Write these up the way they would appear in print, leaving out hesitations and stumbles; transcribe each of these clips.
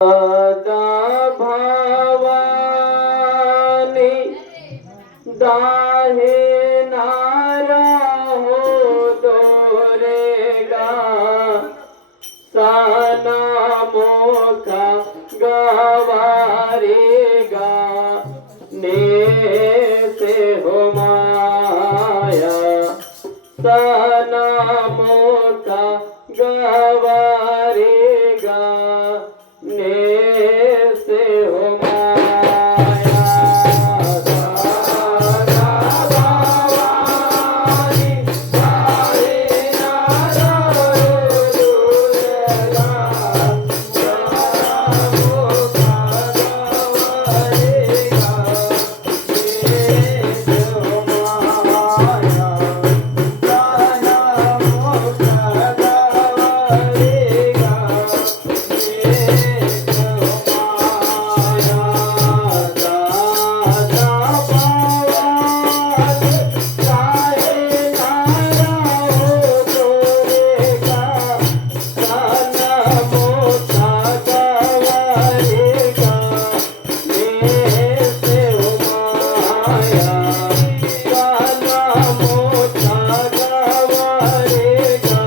दाता भवानी दाहे नारा हो दोरेगा साना मोका गवारेगा ने से हो माया साना मोका गवारेगा ने से हो माया साना भवानी सारे नारा हो दोरेगा साना मोका गवारेगा ने से हो माया साना मोका गवारेगा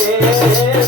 Yeah.